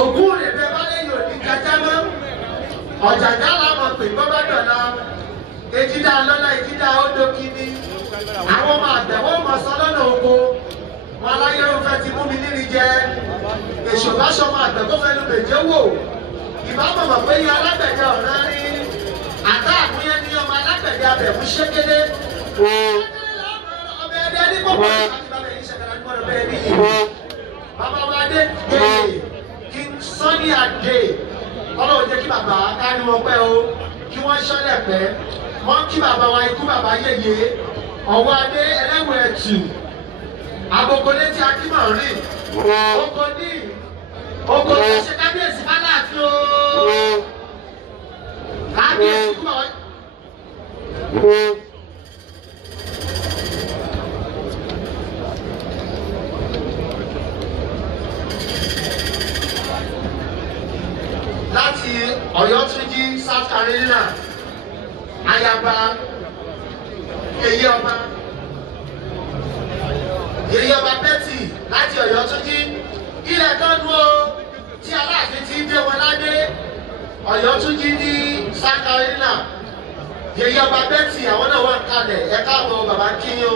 Ògún rẹ̀ bẹ́ẹ̀ bá lẹ́yìn òní jẹjẹ́ mọ́. Ọ̀jàjà làwọn pè gbọ́dọ̀ dọ̀la. Ejida lọ́la ejida odò kìíní. Àwọn ọmọ àgbẹ̀ wọ́n mọ̀ sọ lọ́nà oko. Wọn aláyẹ̀rọ fẹ́ ti mú mi níri jẹ. Èṣù bá ṣọmọ àgbẹ̀ kó fẹ́ lu bèjẹ́ wò. Ìbá mọ̀mọ̀ pé iye alágbẹ̀dẹ ọ̀rẹ́ rí. Àtà àmúyẹ́ ni ọmọ alágbẹ̀dẹ abẹ̀mú ṣékédé. Ọbẹ̀ ẹdẹ ní pọ̀pọ̀ láti bá bẹ̀rẹ̀ ìṣẹ̀kẹ̀rẹ̀ nígbà bẹ́ẹ̀ ní ìlú. Bàbá wa dé gbèè kí Sunny Adé. Ọlọ́run jẹ́ kí bàbá kárí wọn pẹ́ o. Kí wọ́n ṣọ́lẹ̀ pẹ́. Wọ́n kí bàbá wa ikú bàbá yèyé. Owoade ẹlẹ́wọ̀n ẹ̀tù. Agogo létí Akímọ̀ rìn. Oko ní oko tó ṣe kábíyèsí bá láàfin o. Kábíyèsí kú bàbá. Láti Ọ̀yọ́túnjí South Carolina, ayaba èyí ọba Betty láti Ọ̀yọ́túnjí ilẹ̀ kan dúró tí Aláàfin ti dé wọn ládé Ọ̀yọ́túnjí ní South Carolina èyí ọba Betty àwọn náà wà ń kalẹ̀ ẹ káàbọ̀ bàbá kíyó.